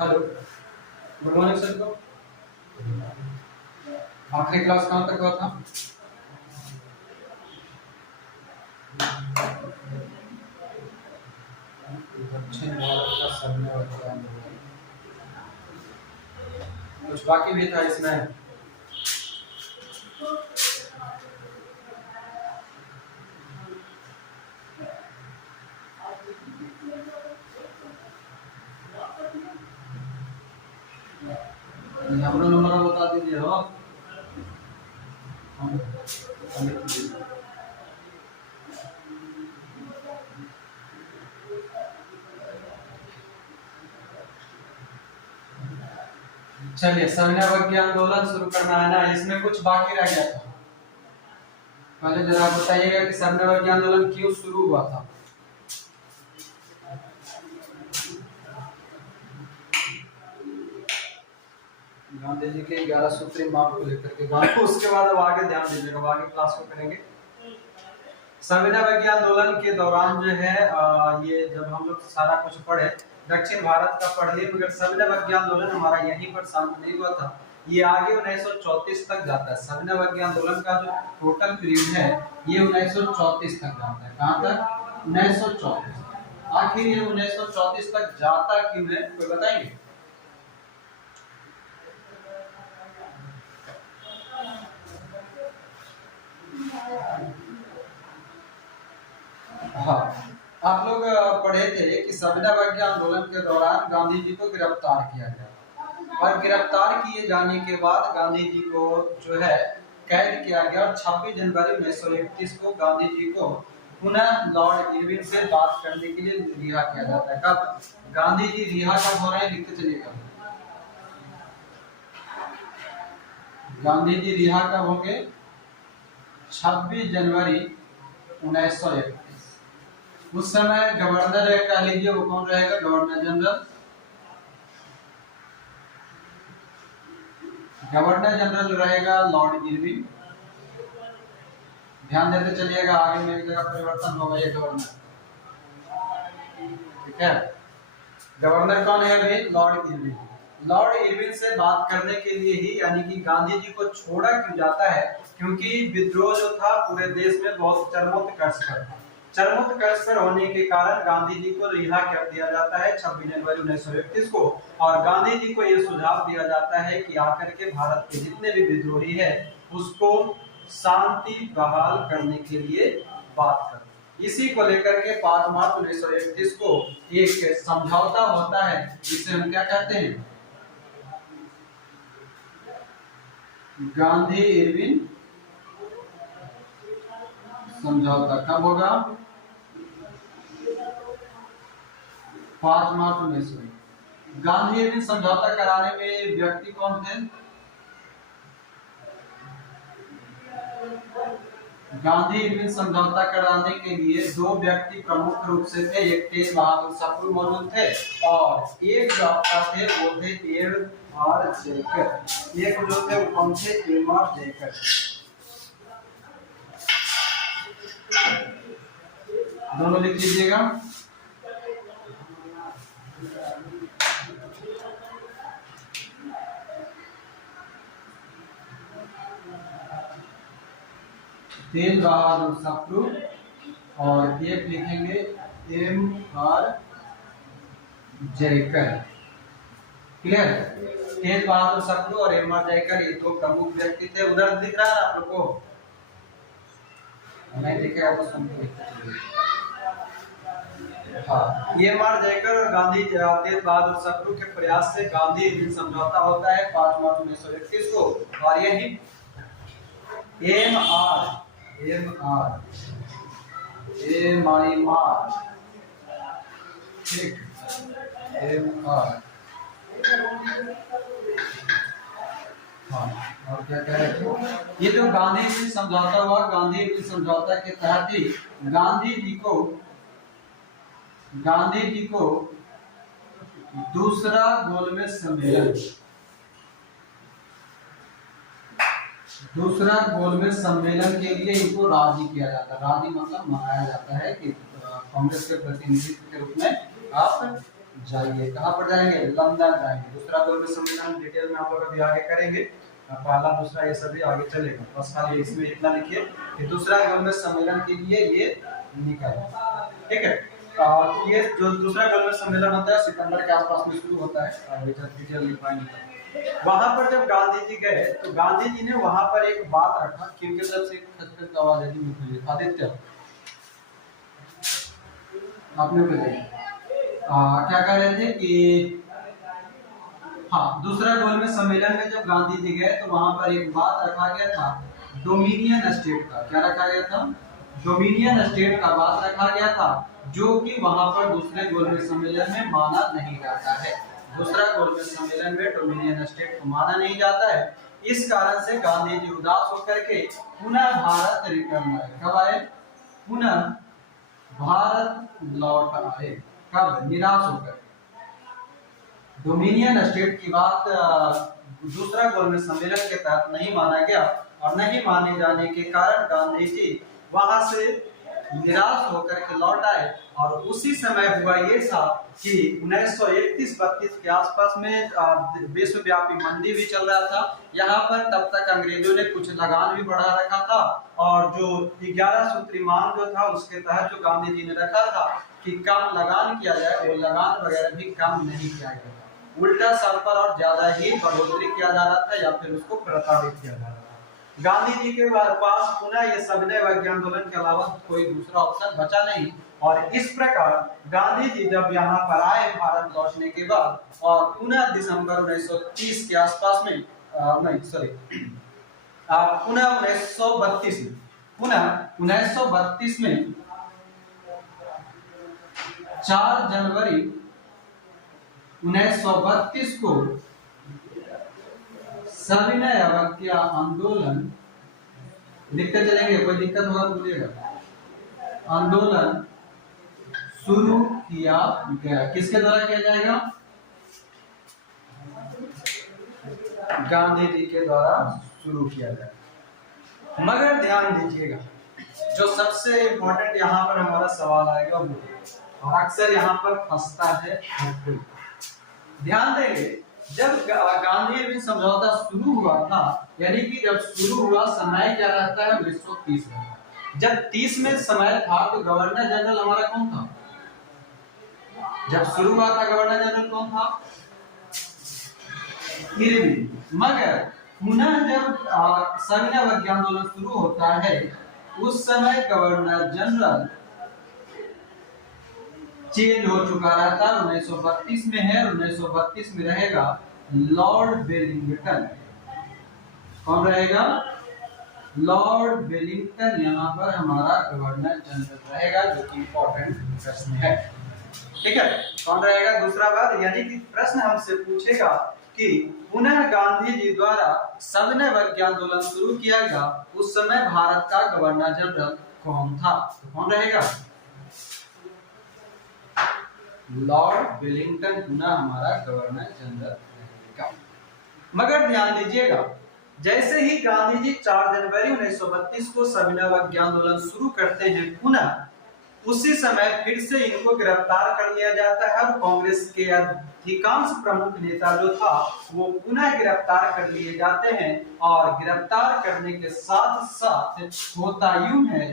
Hello, good morning sir को। आखिरी class कहाँ तक हुआ था? दक्षिण भारत का सैन्य आंदोलन कुछ बाकी भी था इसमें। हमरो नंबर बता दीजिए हो। चलिए, सैन्य आंदोलन शुरू करना है ना। इसमें कुछ बाकी रह गया था। पहले जरा बताइएगा कि सैन्य आंदोलन क्यों शुरू हुआ था। गांधी जी के 11 सूत्री मांग को लेकर के गांधी, उसके बाद अब आगे ध्यान दीजिएगा, आगे क्लास को करेंगे। संविदा आंदोलन के दौरान जो है ये जब हम लोग सारा कुछ पढ़े, दक्षिण भारत का पढ़ लिए, मगर संविदा आंदोलन हमारा यहीं पर शांत नहीं हुआ था। ये आगे 1934 तक जाता है। संविदा आंदोलन का जो टोटल पीरियड है ये 1934 तक जाता है। कहाँ तक? 1934। आखिर ये 1934 तक जाता क्यों है, कोई बताएंगे? हाँ, आप लोग पढ़े थे कि संविदा आंदोलन के दौरान गांधी जी को गिरफ्तार किया गया और गिरफ्तार किए जाने के बाद गांधी जी को जो है कैद किया गया और 26 जनवरी 1931 को गांधी जी को पुनः लॉर्ड इरविन से बात करने के लिए रिहा किया जाता है। कब गांधी जी रिहा कब हो रहे हैं, लिखते चलिएगा। गांधी जी रिहा कब होंगे? 26 जनवरी 1931। उस समय गवर्नर कह लीजिए, वो कौन रहेगा? Governor general. गवर्नर जनरल रहेगा लॉर्ड इरविन। ध्यान देते चलिएगा, आगे में एक जगह परिवर्तन होगा ये गवर्नर, ठीक है। गवर्नर कौन है अभी? Lord Irwin. लॉर्ड इरविन से बात करने के लिए ही, यानी कि गांधी जी को छोड़ा क्यों जाता है? क्योंकि विद्रोह जो था पूरे देश में बहुत चरमोत्कर्ष पर था। चरमोत्कर्ष पर होने के कारण गांधी जी को रिहा कर दिया जाता है 26 जनवरी 1931 को, और गांधी जी को यह सुझाव दिया जाता है कि आकर के भारत के जितने भी विद्रोही है उसको शांति बहाल करने के लिए बात करो। इसी को लेकर के 5 मार्च 1931 को एक समझौता होता है, जिसे हम क्या कहते हैं? गांधी इरविन समझौता। कब होगा? 5 मार्च 1931। गांधी इरविन समझौता कराने में व्यक्ति कौन थे? गांधी इरविन समझौता कराने के लिए 2 व्यक्ति प्रमुख रूप से थे। एक तेज बहादुर सप्रू मौजूद थे और एक जो आपका थे वो थे एम.आर. जयकर। एक जो थे वो कौन थे? एम.आर. जयकर। दोनों लिख लीजिएगा। तेज बहादुर सप्रू और एक लिखेंगे एम.आर. जयकर। क्लियर? तेज बहादुर सप्रू और एम.आर. जयकर ये 2 प्रमुख व्यक्ति थे। उधर दिख रहा है आप लोग को? नहीं दिखेगा तो सुनते। हाँ, एम.आर. जयकर और गांधी तेज बहादुर सप्रू के प्रयास से गांधी इरविन समझौता होता है 5 मार्च 1931 को। और यही एम.आर. ठीक, एम.आर. हाँ, और क्या कह रहे थे? ये जो गांधी इरविन समझौता हुआ, गांधी इरविन समझौता के तहत ही गांधी जी को दूसरा गोलमेज सम्मेलन के लिए इनको राजी किया जाता है। राजी मतलब मनाया जाता है कि कांग्रेस के प्रतिनिधित्व के रूप में आप जाइए। कहाँ पर जाएंगे? लंदन जाएंगे। दूसरा गोलमेज सम्मेलन डिटेल में आप लोग अभी आगे करेंगे, पहला दूसरा ये सभी आगे चलेगा। बस खाली इसमें इतना लिखिए कि दूसरा गोलमेज सम्मेलन के लिए ये निकल, ठीक है। ये जो दूसरा गोलमेज सम्मेलन होता है सितंबर के आसपास में शुरू होता है, डिटेल लिख पाएंगे। वहां पर जब गांधी जी गए तो गांधी जी ने वहां पर एक बात रखा, किनके तरफ से खचखच का आवाज है? आदित्य, आपने बताइए क्या कह रहे थे कि हाँ, दूसरा गोलमेज सम्मेलन में जब गांधी जी गए तो वहां पर एक बात रखा गया था, डोमिनियन स्टेट का। क्या रखा गया था? डोमिनियन स्टेट का बात रखा गया था, जो कि वहां पर दूसरे गोलमेज सम्मेलन में माना नहीं जाता है। दूसरा गोलमेज सम्मेलन में डोमिनियन स्टेट को माना नहीं जाता है। इस कारण से गांधी जी उदास होकर के पुनः भारत रिटर्न आए। कब आए? पुनः भारत लौट आए। कब? निराश होकर। डोमिनियन स्टेट की बात दूसरा गोलमेज सम्मेलन के तहत नहीं माना गया, और नहीं माने जाने के कारण गांधी जी वहां से निराश होकर के लौट आए। और उसी समय हुआ ये था कि 1931-32 के आसपास में विश्वव्यापी मंदी भी चल रहा था। यहाँ पर तब तक अंग्रेजों ने कुछ लगान भी बढ़ा रखा था, और जो 11 सूत्री मांग जो था उसके तहत जो गांधी जी ने रखा था कि कम लगान किया जाए, वो लगान वगैरह भी कम नहीं किया गया, उल्टा सब पर और ज्यादा ही बढ़ोतरी किया जा रहा था, या फिर उसको प्रताड़ित किया जा रहा था। गांधी जी के पास पुनः ये सविनय अवज्ञा आंदोलन के अलावा कोई दूसरा ऑप्शन बचा नहीं, और इस प्रकार गांधी जी जब यहाँ पर आए भारत लौटने के बाद, और पुनः दिसंबर 1930 के आसपास में नहीं सॉरी पुनः 1932 में, पुनः 1932 में 4 जनवरी 1932 को सविनय अवज्ञा आंदोलन, लिखते चलेंगे, कोई दिक्कत होगा तो बोलिएगा, आंदोलन शुरू किया गया। किसके द्वारा किया जाएगा? गांधी जी के द्वारा शुरू किया गया। मगर ध्यान दीजिएगा, जो सबसे इंपॉर्टेंट यहाँ पर हमारा सवाल आएगा वो, और अक्सर यहाँ पर फंसता है, ध्यान देंगे। जब गांधी अरविंद समझौता शुरू हुआ था, यानी कि जब शुरू हुआ समय क्या रहता है? 1930 में। जब 30 में समय था तो गवर्नर जनरल हमारा कौन था? जब शुरू हुआ था गवर्नर जनरल कौन था? इरविन। मगर पुनः जब सविनय अवज्ञा आंदोलन शुरू होता है, उस समय गवर्नर जनरल चेंज हो चुका रहता है, 1932 में है, 1932 में रहेगा लॉर्ड वेलिंगटन। कौन रहेगा? लॉर्ड वेलिंगटन यहाँ पर हमारा गवर्नर जनरल रहेगा, जो कि इंपॉर्टेंट प्रश्न है, ठीक है। कौन रहेगा? दूसरा बात, यानी कि प्रश्न हमसे पूछेगा कि पुनः गांधी जी द्वारा सविनय अवज्ञा आंदोलन शुरू किया गया, उस समय भारत का गवर्नर जनरल कौन था? तो कौन रहेगा? लॉर्ड वेलिंगटन पुनः हमारा गवर्नर जनरल रहेगा। मगर ध्यान दीजिएगा, जैसे ही गांधी जी 4 जनवरी 1932 को सविनय अवज्ञा आंदोलन शुरू करते हैं पुनः, उसी समय फिर से इनको गिरफ्तार कर लिया जाता है, और कांग्रेस के अधिकांश प्रमुख नेता जो था वो पुनः गिरफ्तार कर लिए जाते हैं। और गिरफ्तार करने के साथ साथ होता यूं है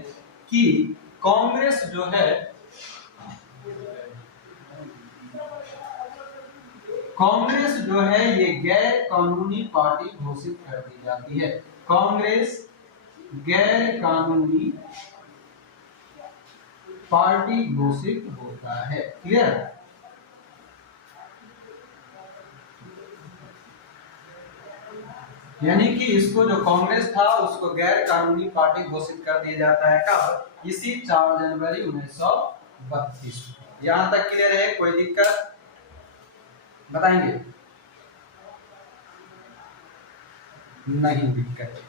कि कांग्रेस जो है, कांग्रेस जो है ये गैर कानूनी पार्टी घोषित कर दी जाती है। कांग्रेस गैर कानूनी पार्टी घोषित होता है। क्लियर? यानी कि इसको जो कांग्रेस था उसको गैर कानूनी पार्टी घोषित कर दिया जाता है। कब? इसी 4 जनवरी 1932। यहां तक क्लियर है? कोई दिक्कत? बताएंगे? नहीं दिक्कत।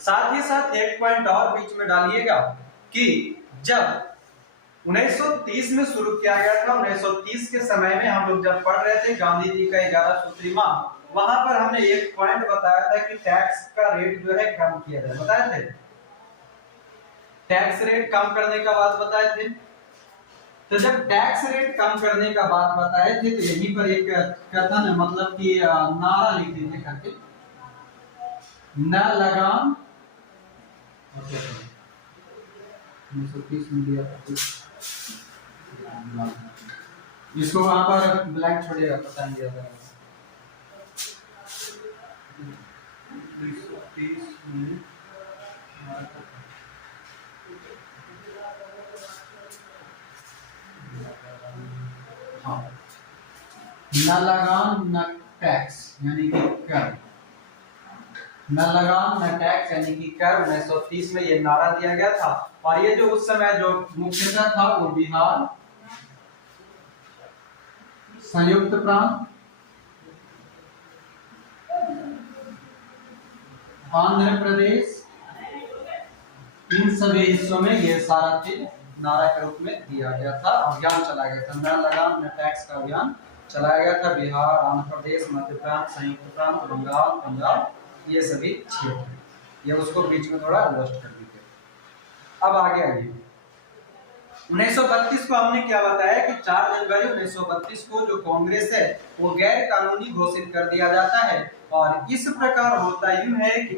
साथ ही साथ एक पॉइंट और बीच में डालिएगा कि जब 1930 में शुरू किया गया था, 1930 के समय में हम लोग जब पढ़ रहे थे गांधी जी का 11 सूत्री मांग, वहां पर हमने एक पॉइंट बताया था कि टैक्स का रेट जो है कम किया जाए। बताए थे? टैक्स रेट कम करने का बात बताए थे। तो जब टैक्स रेट कम करने का बात बताए थे तो यहीं पर एक कथन मतलब कि नारा लिख दीजिए करके, न लगाम 1930 में दिया था, इसको वहां पर ब्लैंक छोड़िएगा, पता नहीं दिया था 1930 में। हाँ, न लगाम न टैक्स यानी कि कर, न लगाम न टैक्स यानी कि कर 1930 में ये नारा दिया गया था। और ये जो उस समय जो मुख्यतः था वो बिहार, संयुक्त प्रांत, आंध्र प्रदेश, इन सभी हिस्सों में ये सारा चीज नारा के रूप में दिया गया था। अभियान चलाया गया था, न लगाम न टैक्स का अभियान चलाया गया था। बिहार, आंध्र प्रदेश, मध्य प्रांत, संयुक्त प्रांत, बंगाल, पंजाब, ये सभी क्षेत्र, ये उसको बीच में थोड़ा रोस्ट कर दीजिए। अब आगे आइए, 1932 को हमने क्या बताया कि 4 जनवरी 1932 को जो कांग्रेस है वो गैर कानूनी घोषित कर दिया जाता है। और इस प्रकार होता यूं है कि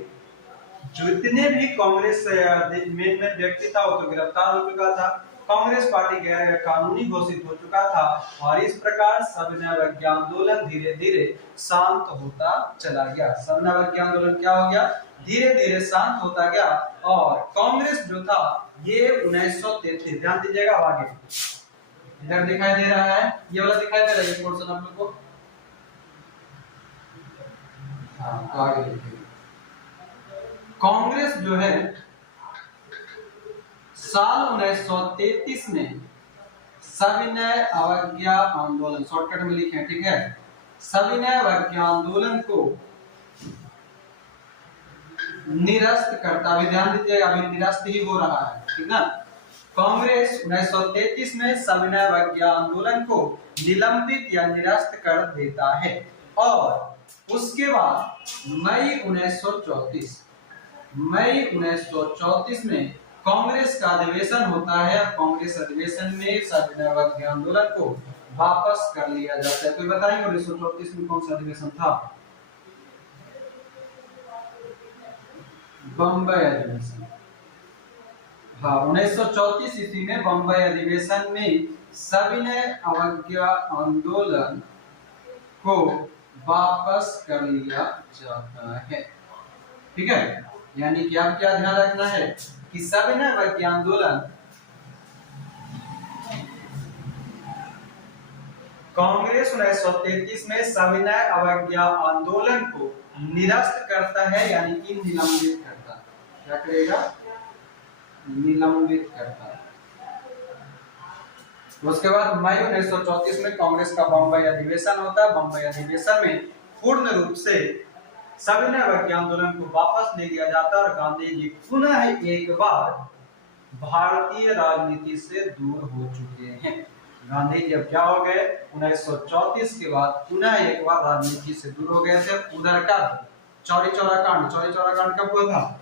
जितने भी कांग्रेस में व्यक्ति था वो तो गिरफ्तार हो चुका था, कांग्रेस पार्टी गैर कानूनी घोषित हो चुका था। और इस प्रकार सविनय अवज्ञा आंदोलन धीरे धीरे शांत होता चला गया। सविनय अवज्ञा आंदोलन क्या हो गया, धीरे धीरे शांत होता गया। और कांग्रेस जो था ये 1933, ध्यान दीजिएगा आगे इधर दिखाई दे रहा है, ये वाला दिखाई दे रहा है, ये पोर्शन आप लोग को, हाँ तो आगे देखिए, कांग्रेस जो है साल 1933 में सविनय अवज्ञा आंदोलन, शॉर्टकट में लिखे ठीक है, सविनय अवज्ञा आंदोलन को निरस्त करता, अभी ध्यान दीजिएगा अभी निरस्त ही हो रहा है, ठीक ना। कांग्रेस 1933 में सविनय अवज्ञा आंदोलन को निलंबित या निरस्त कर देता है। और उसके बाद मई 1934 में कांग्रेस का अधिवेशन होता है। कांग्रेस अधिवेशन में सविनय अवज्ञा आंदोलन को वापस कर लिया जाता है। कोई बताएंगे 1934 में कौन सा अधिवेशन था? बम्बई अधिवेशन। हाँ, 1934 ईस्वी में बम्बई अधिवेशन में सविनय अवज्ञा आंदोलन को वापस कर लिया जाता है, ठीक है। यानी कि आप क्या ध्यान रखना है कि सविनय अवज्ञा आंदोलन कांग्रेस 1933 में सविनय अवज्ञा आंदोलन को निरस्त करता है, यानी कि निलंबित करता है। क्या करेगा? निलंबित करता है। उसके बाद मई 1934 में कांग्रेस का बम्बई अधिवेशन होता है। बम्बई अधिवेशन में पूर्ण रूप से सविनय अवज्ञा आंदोलन को वापस ले लिया जाता है और गांधी जी पुनः एक बार भारतीय राजनीति से दूर हो चुके हैं। गांधी जी अब क्या हो गए, 1934 के बाद पुनः एक बार राजनीति से दूर हो गए थे। उधर का चौरी चौरा कांड कब हुआ था?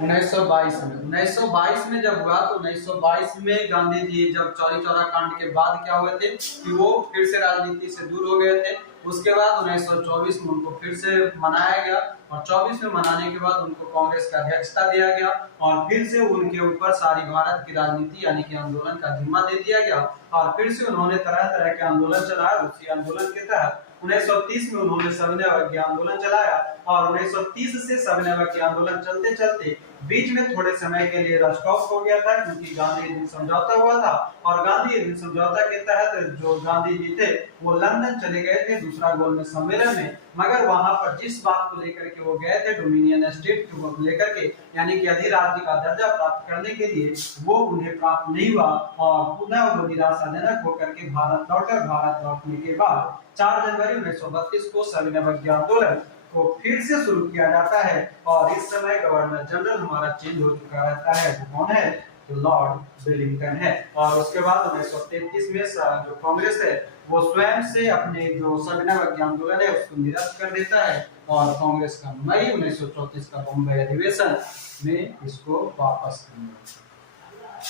1922 में जब हुआ तो 1922 में गांधी जी जब चौरी चौरा कांड के बाद क्या हुए थे कि वो फिर से राजनीति से दूर हो गए थे। उसके बाद 1924 में उनको फिर से मनाया गया और 24 में मनाने के बाद उनको कांग्रेस का अध्यक्षता दिया गया और फिर से उनके ऊपर सारी भारत की राजनीति यानी कि आंदोलन का जिम्मा दे दिया गया और फिर से उन्होंने तरह तरह के आंदोलन चलाया। उसी आंदोलन के तहत 1930 में उन्होंने सविनय अवज्ञा आंदोलन चलाया और 1930 से सविनय अवज्ञा आंदोलन चलते चलते बीच में थोड़े समय के लिए स्टॉप हो गया था क्योंकि गांधी हिंद समझौता हुआ था और गांधी हिंद समझौता के तहत जो गांधी जी थे वो लंदन चले गए थे दूसरा गोलमेज सम्मेलन में। मगर वहां पर जिस बात को लेकर के वो गए थे डोमिनियन स्टेट को लेकर के यानी कि अधिराज्य का दर्जा प्राप्त करने के लिए, वो उन्हें प्राप्त नहीं हुआ और पुनः वो निराशाजनक होकर के भारत लौटे। भारत लौटने के बाद 4 जनवरी 1932 को सविनय अवज्ञा आंदोलन को फिर से शुरू किया जाता है और इस समय गवर्नर जनरल हमारा चेंज हो चुका रहता है। वो कौन है? तो लॉर्ड वेलिंगटन है। और उसके बाद 1933 में जो कांग्रेस है वो स्वयं से अपने जो सविनय अवज्ञा आंदोलन है उसको निरस्त कर देता है और कांग्रेस का मई 1934 का बम्बई अधिवेशन में इसको वापस करना।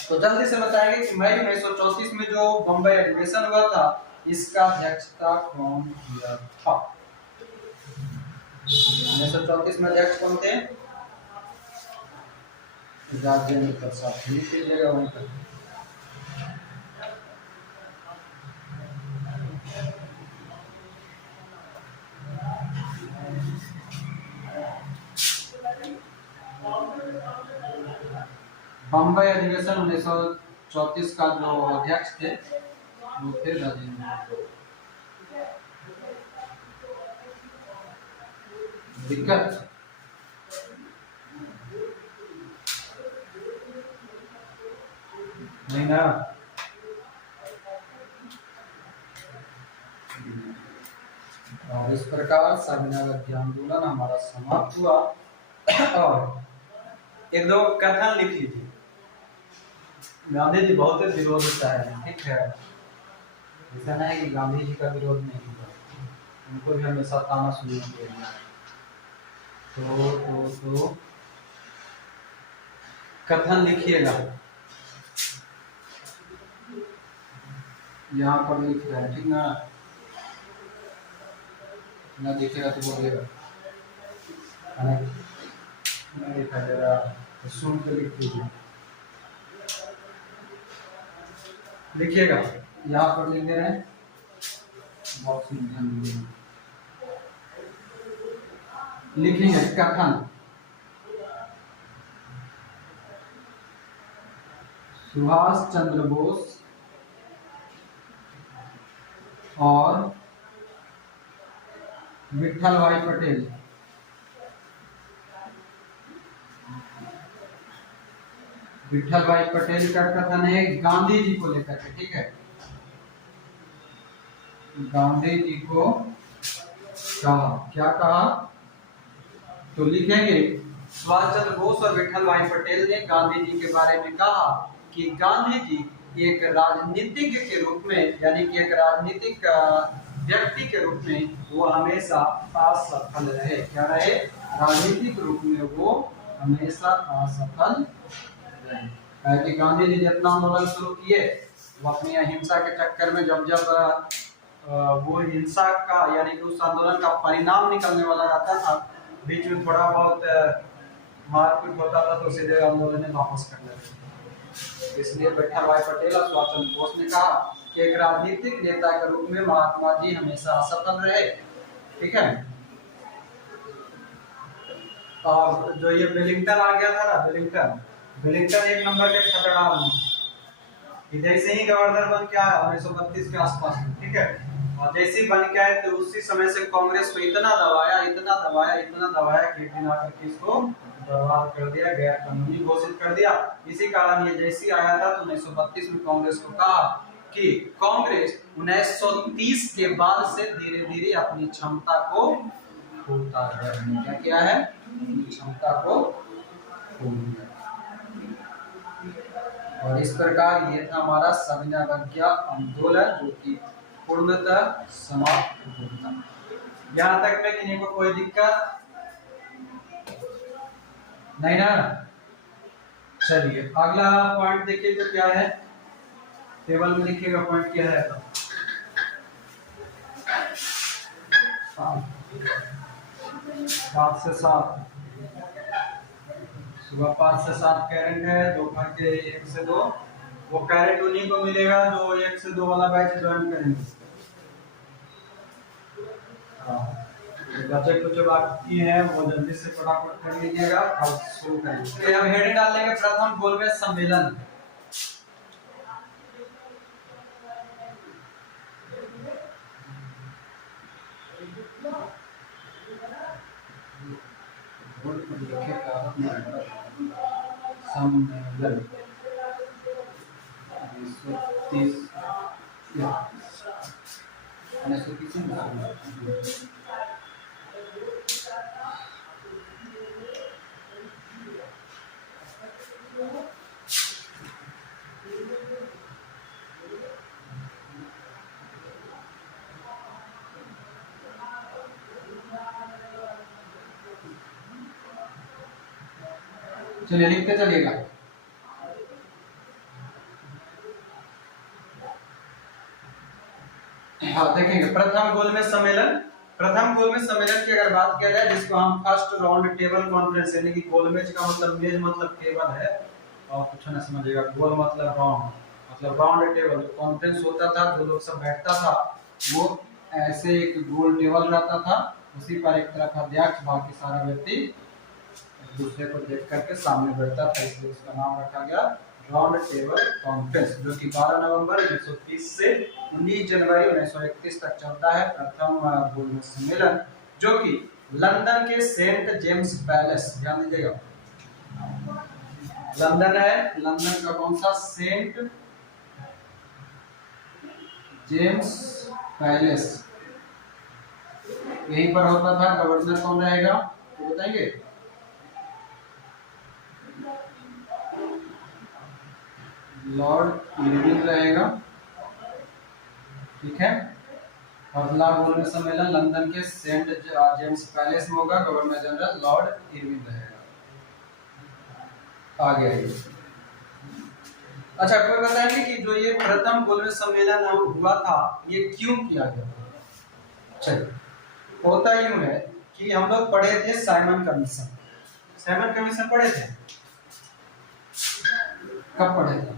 तो जल्दी से बताएंगे कि मई 1934 में जो बम्बई अधिवेशन हुआ था, इसका अध्यक्षता कौन किया था? 1934 में अध्यक्ष कौन थे? राजेंद्र प्रसाद। लिख लीजिएगा वहीं पर। बम्बई अधिवेशन 1934 का जो अध्यक्ष थे वो थे राजेंद्र। दिक्कत नहीं ना? और इस प्रकार स्वाधीनता आंदोलन हमारा समाप्त हुआ। और एक दो कथन लिख लीजिए। गांधी जी बहुत विरोध होता है, ठीक है, ऐसा नहीं है कि गांधी जी का विरोध नहीं हुआ, उनको भी हमेशा ताना सुनना पड़ेगा। तो कथन लिखिएगा, यहाँ पर लिख रहे हैं, ठीक ना? ना दिखेगा तो बोलिएगा, नहीं दिखाई दे रहा तो सुन के लिख लीजिए। लिखिएगा, यहाँ पर लिख दे रहे हैं, बॉक्स में ध्यान दीजिएगा। लिखेंगे कथन। सुभाष चंद्र बोस और विठल भाई पटेल का कथन है गांधी जी को लेकर के, ठीक है? गांधी जी को कहा, क्या कहा? तो लिखेंगे सुभाष चंद्र बोस और विठल भाई पटेल ने गांधी जी के बारे में कहा कि गांधी जी एक राजनीतिज्ञ के रूप में, यानी कि एक राजनीतिक व्यक्ति के रूप में वो हमेशा असफल रहे। क्या रहे? राजनीतिक रूप में वो हमेशा असफल रहे। कि गांधी जी जितना आंदोलन शुरू किए, वो अपनी अहिंसा के चक्कर में जब वो हिंसा का, यानी कि उस आंदोलन का परिणाम निकलने वाला रहता था, बीच में थोड़ा बहुत मारपीट होता था, तो सीधे आंदोलन वापस कर लेते थे। इसलिए विठल भाई पटेल और सुभाष चंद्र बोस ने कहा कि एक राजनीतिक नेता के रूप में महात्मा जी हमेशा असफल रहे, ठीक है? और जो ये वेलिंगटन आ गया था ना, वेलिंगटन एक नंबर के खतरा आदमी, जैसे ही गवर्नर बन के आया 1932 के आसपास में, ठीक है, और जैसे ही बन के आए तो उसी समय से कांग्रेस को इतना दबाया कि एक दिन आकर के इसको बर्बाद कर दिया, गैर कानूनी घोषित कर दिया। इसी कारण ये जैसे ही आया था तो 1932 में कांग्रेस को कहा कि कांग्रेस 1930 के बाद से धीरे धीरे अपनी क्षमता को खोता है। क्या है? अपनी क्षमता को खो दिया। और इस प्रकार ये था हमारा स्वाधीनता आंदोलन, जो कि पूर्णतः समाप्त होता। यहाँ तक में किसी को कोई दिक्कत नहीं ना? चलिए अगला पॉइंट देखिए तो क्या है, टेबल में लिखिएगा पॉइंट क्या है। 5 से 7 सुबह 5 से 7 कैरेंट है, दोपहर के 1 से 2 वो कैरेंट उन्हीं को मिलेगा जो 1 से 2 वाला बैच ज्वाइन करेंगे। बच्चे कुछ बाकी है वो जल्दी से फटाफट कर लीजिएगा और शुरू करेंगे। हम हेडिंग डाल लेंगे प्रथम गोलमेज सम्मेलन। सम्मेलन 1930 चलिए लिखते चलिएगा। हाँ देखेंगे प्रथम गोलमेज सम्मेलन की अगर बात किया जाए, जिसको हम फर्स्ट राउंड टेबल कॉन्फ्रेंस, यानी कि गोलमेज का मतलब मेज मतलब टेबल है, और कुछ ना समझिएगा, गोल मतलब राउंड, मतलब राउंड टेबल। जो कॉन्फ्रेंस होता था, जो लोग सब बैठता था, वो ऐसे एक गोल टेबल रहता था, उसी पर एक तरफ अध्यक्ष, बाकी सारा व्यक्ति एक दूसरे को देख करके सामने बैठता था, इसलिए उसका नाम रखा गया राउंड टेबल कॉन्फ्रेंस, जो कि 12 नवंबर 1930 से 19 जनवरी 1931 तक चलता है। प्रथम गोलमेज सम्मेलन जो कि लंदन के सेंट जेम्स पैलेस, ध्यान दीजिएगा, लंदन है, लंदन का कौन सा, सेंट जेम्स पैलेस, यहीं पर होता था। गवर्नर कौन रहेगा तो बताएंगे? लॉर्ड इरविन रहेगा, ठीक है। पहला गोलमेज सम्मेलन लंदन के सेंट जेम्स पैलेस में होगा, गवर्नर जनरल लॉर्ड इरविन रहेगा। आगे आइए। अच्छा, कोई बताएंगे कि जो ये प्रथम गोलमेज सम्मेलन हुआ था, ये क्यों किया गया था? चलिए, होता यूं है कि हम लोग पढ़े थे साइमन कमीशन। साइमन कमीशन पढ़े थे, कब पढ़े थे?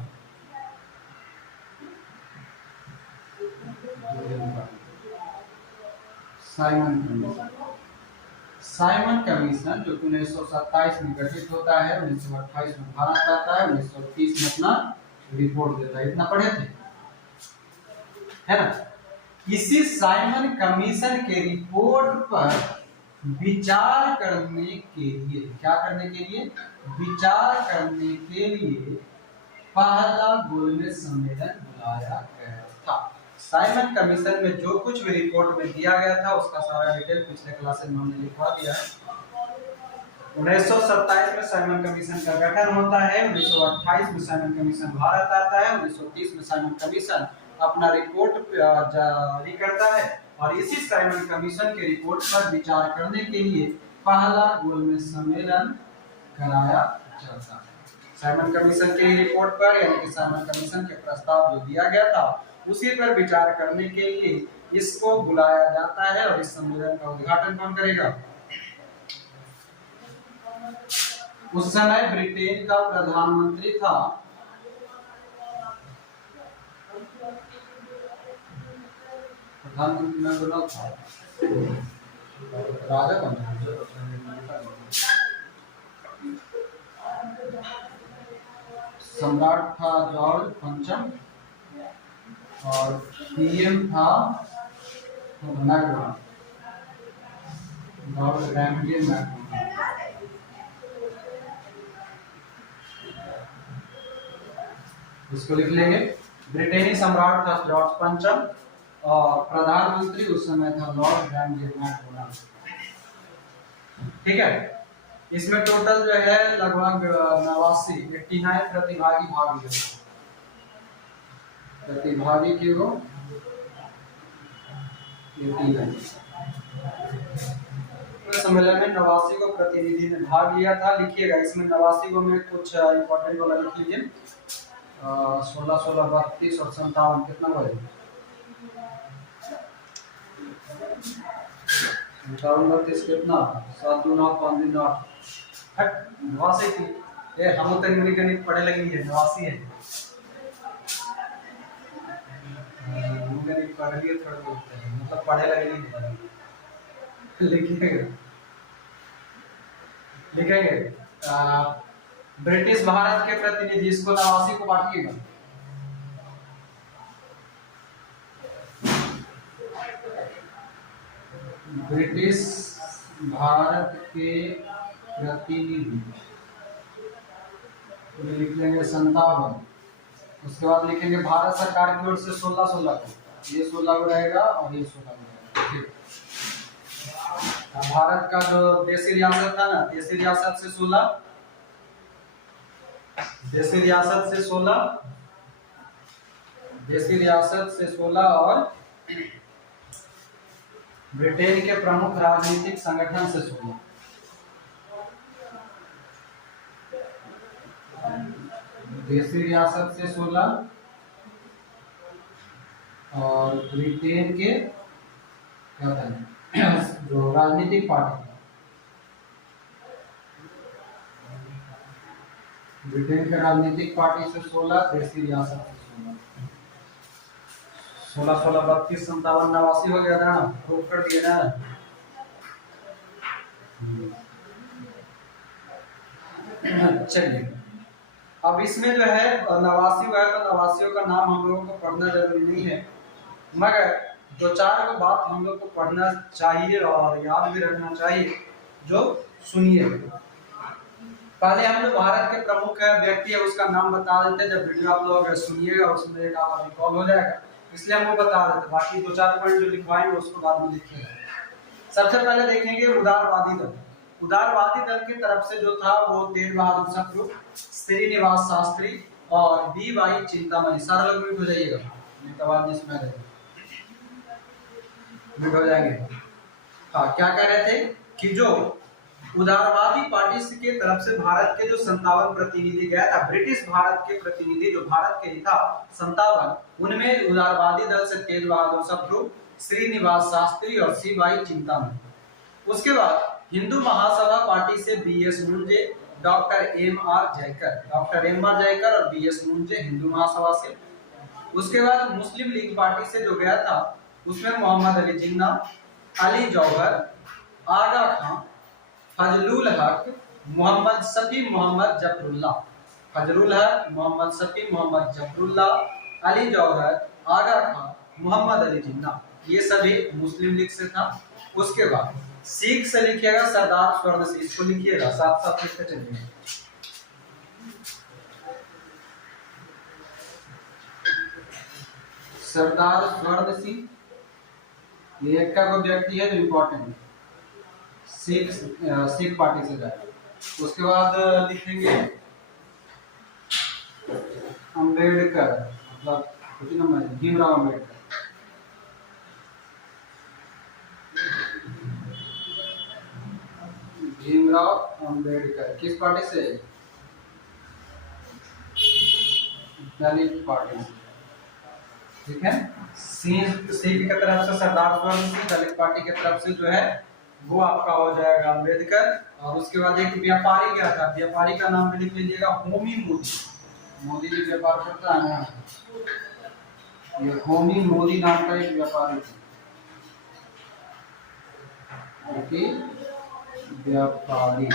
साइमन कमीशन जो कि 1927 में गठित होता है, 1928 में भारत आता है, 1930 में अपना रिपोर्ट देता है। इतना पढ़े थे, है ना। इसी साइमन कमीशन के रिपोर्ट पर विचार करने के लिए, क्या करने के लिए? विचार करने के लिए पहला गोलमेज सम्मेलन बुलाया गया था। साइमन कमीशन में जो कुछ भी रिपोर्ट में दिया गया था, उसका सारा डिटेल पिछले क्लासेस में हमने लिखवा दिया है। 1927 में साइमन कमीशन का गठन होता है, 1928 में साइमन कमीशन भारत आता है, 1930 में साइमन कमीशन अपना रिपोर्ट जारी करता है, और इसी साइमन कमीशन के रिपोर्ट पर विचार करने के लिए पहला गोलमेज सम्मेलन कराया जाता है। साइमन कमीशन की रिपोर्ट पर, यानी कि साइमन कमीशन के प्रस्ताव जो दिया गया था, उसी पर विचार करने के लिए इसको बुलाया जाता है। और इस सम्मेलन का उद्घाटन कौन करेगा? उस समय ब्रिटेन का प्रधानमंत्री था राजा कौन था? सम्राट था जॉर्ज पंचम, और पीएम था मैकडॉनल्ड, लॉर्ड रैमजे मैकडॉनल्ड। इसको लिख लेंगे। ब्रिटेनी सम्राट था जॉर्ज पंचम, और प्रधानमंत्री उस समय था लॉर्ड रैमजे मैकडॉनल्ड, ठीक है। इसमें टोटल जो है लगभग 89 प्रतिभागी भाग लिए, प्रतिभागी के वो 89। सम्मेलन में 89 को प्रतिनिधि ने भाग लिया था। लिखिएगा इसमें 89 को में कुछ इंपॉर्टेंट वाला लिख लीजिए। 16, 16, 32 और 57 कितना बनेगा? 32 कितना? 7 2 9 5 2 9 89 की ये हम तो इंग्लिश गणित पढ़े लगी है, 89 है। गणित पढ़ लिए थोड़ा बोलते हैं, मतलब पढ़े लगे नहीं। लिखिएगा, लिखेंगे ब्रिटिश भारत के प्रतिनिधि, इसको 89 को बांटिएगा। ब्रिटिश भारत के प्रतिनिधि लिख लेंगे 57। उसके बाद लिखेंगे भारत सरकार की ओर से 16 16 को, ये 16 को रहेगा और ये 16 को रहेगा। भारत का जो देशी रियासत था ना, देशी रियासत से 16, देशी रियासत से 16, देशी रियासत से 16, और ब्रिटेन के प्रमुख राजनीतिक संगठन से 16। देशी रियासत से 16, और ब्रिटेन के क्या था जो राजनीतिक पार्टी, ब्रिटेन के राजनीतिक पार्टी से 16, देशी रियासत से 16, 16, 32, 57, 89 हो गया ना, प्रूव कर दिए ना। चलिए अब इसमें जो है 89 हुआ है, तो 89 का नाम हम लोगों को पढ़ना जरूरी नहीं है, मगर दो चार को बात हम लोग को पढ़ना चाहिए और याद भी रखना चाहिए, जो सुनिए। पहले हम लोग भारत के प्रमुख व्यक्ति है उसका नाम बता देते हैं, जब वीडियो आप लोग अगर सुनिएगा उसमें एक आपका रिकॉल हो जाएगा, इसलिए हम वो बता देते, बाकी दो चार पॉइंट जो लिखवाएंगे उसको बाद में लिखिएगा। सबसे पहले देखेंगे उदारवादी दल। उदारवादी दल की तरफ से जो था वो तेज बहादुर सप्रू, श्रीनिवास शास्त्री और बी वाई चिंतामणि। सारे लोग म्यूट हो जाइएगा, म्यूट हो जाएंगे। हाँ, क्या कह रहे थे कि जो उदारवादी पार्टी के तरफ से भारत के जो 57 प्रतिनिधि गया था, ब्रिटिश भारत के प्रतिनिधि जो भारत के ही था 57, उनमें उदारवादी दल से तेज बहादुर सप्रू, श्रीनिवास शास्त्री और सी वाई चिंतामणि। उसके बाद हिंदू महासभा पार्टी से बी.एस. मुंजे, डॉक्टर एम.आर. जयकर और बी.एस. मुंजे हिंदू महासभा से। उसके बाद मुस्लिम लीग पार्टी से जो गया था उसमें मोहम्मद अली जिन्ना, अली जौहर, आगा खां, फजलुल हक, मोहम्मद शफी, मोहम्मद जफरुल्लाह, फजलुल हक, मोहम्मद शफी, मोहम्मद जफरुल्लाह, अली जौहर, आगा खां, मोहम्मद अली जिन्ना, ये सभी मुस्लिम लीग से था। उसके बाद सिख से लिखिएगा सरदार स्वर्ण सिंह, इसको लिखिएगा साथ साथ लिखते चलिए। सरदार स्वर्ण सिंह, ये एक का कोई व्यक्ति है जो इम्पोर्टेंट है, सिख पार्टी से जाएगा। उसके बाद लिखेंगे अम्बेडकर, मतलब भीमराव अम्बेडकर, भीमराव अम्बेडकर किस पार्टी से? दलित पार्टी से, ठीक है। सिख की तरफ से सरदार स्वर्ण सिंह, दलित पार्टी की तरफ से जो है वो आपका हो जाएगा अम्बेडकर। और उसके बाद एक व्यापारी क्या था, व्यापारी का नाम भी लिख लीजिएगा, होमी मोदी। मोदी जी व्यापार करता है ना, ये होमी मोदी नाम का एक व्यापारी था, व्यापारी,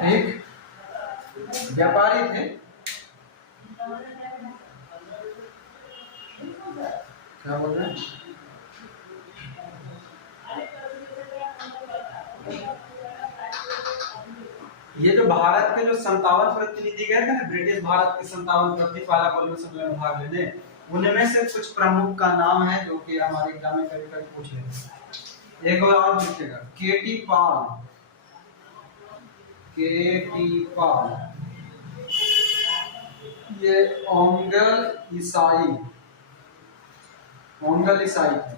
ठीक, व्यापारी थे। क्या बोल रहे हैं? ये जो भारत के जो 57 प्रतिनिधि गए थे ना, ब्रिटिश भारत के 57 प्रतिनिधि पहला गोलमेज सम्मेलन में भाग लेने, उनमें से कुछ प्रमुख का नाम है जो कि हमारे एग्जाम में कभी कभी पूछ लेते हैं। एक और लिखिएगा, केटी पाल, केटी पाल, ये ओंगल ईसाई, ओंगल ईसाई थे,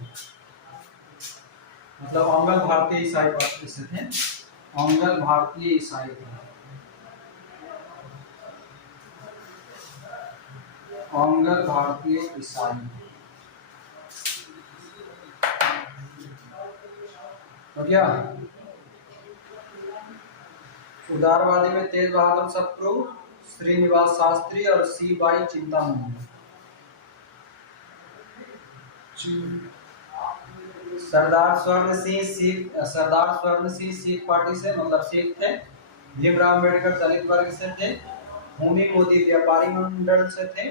मतलब ओंगल भारतीय ईसाई पार्टी से थे, ओंगल भारतीय ईसाई थे, ओंगल भारतीय ईसाई। तो क्या उदारवादी में तेज बहादुर सप्रू, श्रीनिवास शास्त्री और सी वाई चिंतामणि। सरदार स्वर्ण सिंह सिख पार्टी से, मतलब सिख थे। भीमराव अम्बेडकर दलित वर्ग से थे। होमी मोदी व्यापारी मंडल से थे।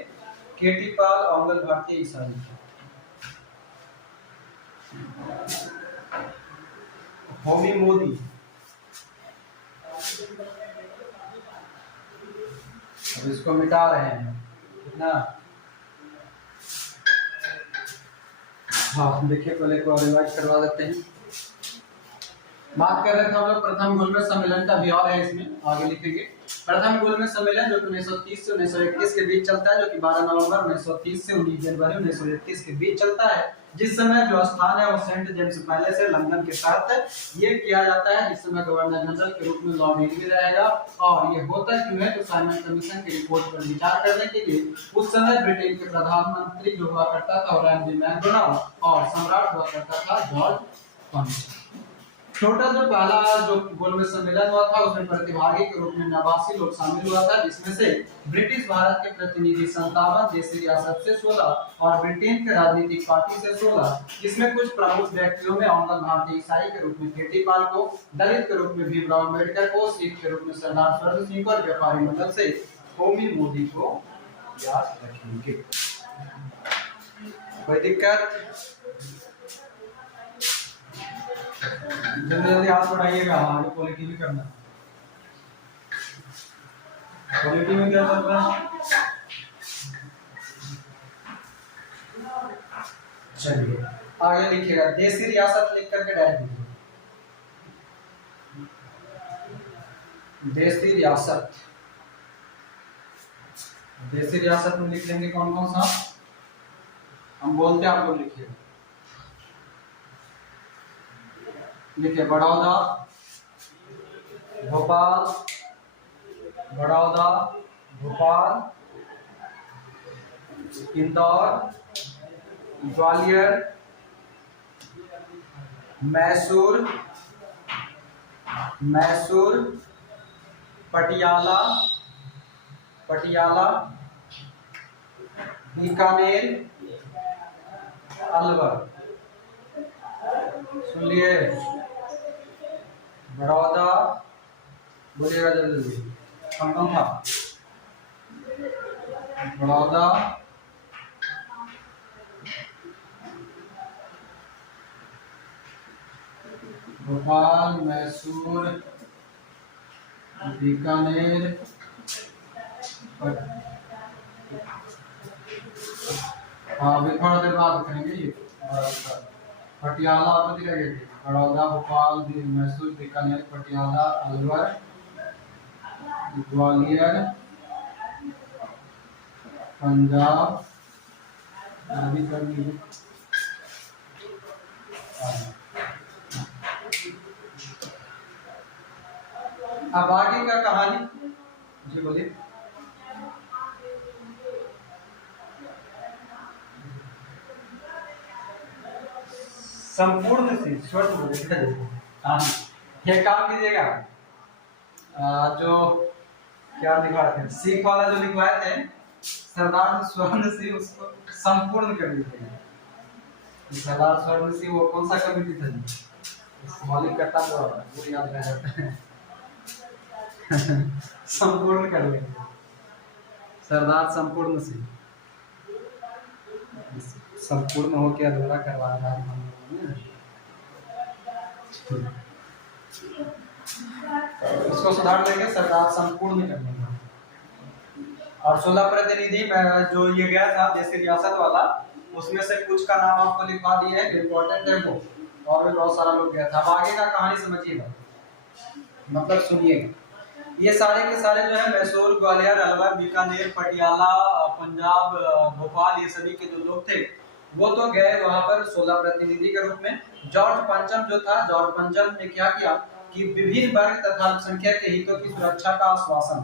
केटी पाल ओंगल भारतीय ईसाई। होमी मोदी, अब इसको मिटा रहे हैं कितना। हाँ देखिए, पहले को रिवाइज करवा देते हैं। बात कर रहे थे हम लोग प्रथम गोलमेज सम्मेलन का, भी और है इसमें आगे लिखेंगे। प्रथम गोलमेज सम्मेलन जो कि 1930 से 1931 के बीच चलता है, जो कि 12 नवंबर 1930 से 19 जनवरी 1931 के बीच चलता है, जिस समय जो स्थान है वो सेंट जेम्स पैलेस है, लंदन के तहत ये किया जाता है, जिस समय गवर्नर जनरल के रूप में लॉर्ड इरविन रहेगा। और ये होता क्यों है, तो साइमन कमीशन की रिपोर्ट पर विचार करने के लिए उस समय ब्रिटेन के प्रधानमंत्री जो हुआ करता था रैमजी मैकडोनाल्ड और सम्राट हुआ करता था जॉर्ज कॉनिंग। टोटल जो पहला जो गोलमेज सम्मेलन हुआ था उसमें प्रतिभागी के रूप में 89 लोग शामिल हुआ था, जिसमें से ब्रिटिश भारत के प्रतिनिधि 57, देशी रियासत से 16 और ब्रिटेन के राजनीतिक पार्टी से 16। इसमें कुछ प्रमुख व्यक्तियों में ऑंगल भारतीय ईसाई के रूप में केटी पाल को, दलित के रूप में भीमराव अम्बेडकर को, सिख के रूप में सरदार स्वर्ण सिंह को और व्यापारी मंडल से होमी मोदी को याद रखेंगे। कोई दिक्कत? जल्दी जल्दी हाथ बढ़ाइएगा, आगे पॉलिटी भी करना। पॉलिटी में क्या चल रहा है? चलिए आगे लिखिएगा, देशी रियासत लिख करके डायरेक्ट लिखिए। देशी रियासत, देशी रियासत में लिख लेंगे कौन कौन सा हम बोलते हैं, आप लोग लिखिए। लिखिए बड़ौदा, भोपाल, बड़ौदा, भोपाल, इंदौर, ग्वालियर, मैसूर, मैसूर, पटियाला, पटियाला, बीकानेर, अलवर। सुनिए, बड़ौदा, बोलिएगा जल्दी, कौन कौन था? बड़ौदा, भोपाल, मैसूर, बीकानेर, हाँ अभी थोड़ा देर बाद करेंगे ये। पटियाला आपत्ति लगेगी, बड़ौदा, भोपाल, मैसूर, बीकानेर, पटियाला, अलवर, ग्वालियर, पंजाब आदि करनी है। अब आगे का कहानी जी बोलिए। संपूर्ण सी हाँ ये काम कीजिएगा, जो क्या लिखवाए थे, सीख वाला जो लिखवाए थे सरदार स्वर्ण सिंह, उसको संपूर्ण कर दीजिएगा। सरदार स्वर्ण सिंह वो कौन सा कमेटी था जी, मौलिक करता तो वो याद रह जाता है। संपूर्ण कर लेंगे, सरदार संपूर्ण सिंह, संपूर्ण हो के अधूरा करवा रहा है। इसको सुधार देंगे, सरदार संपूर्ण कर लेंगे। और 16 प्रतिनिधि जो ये गया था देशी रियासत वाला, उसमें से कुछ का नाम आपको लिखवा दिए हैं, इम्पोर्टेंट है वो, और भी बहुत सारा लोग गया था। अब आगे का कहानी समझिएगा, मतलब सुनिएगा। ये सारे के सारे जो है मैसूर, ग्वालियर, अलवर, बीकानेर, पटियाला, पंजाब, भोपाल, ये सभी के जो लोग थे वो तो गए वहां पर 16 प्रतिनिधि के रूप में। जॉर्ज पंचम जो था, जॉर्ज पंचम ने क्या किया कि विभिन्न वर्ग तथा अल्पसंख्यक के हितों की सुरक्षा का आश्वासन,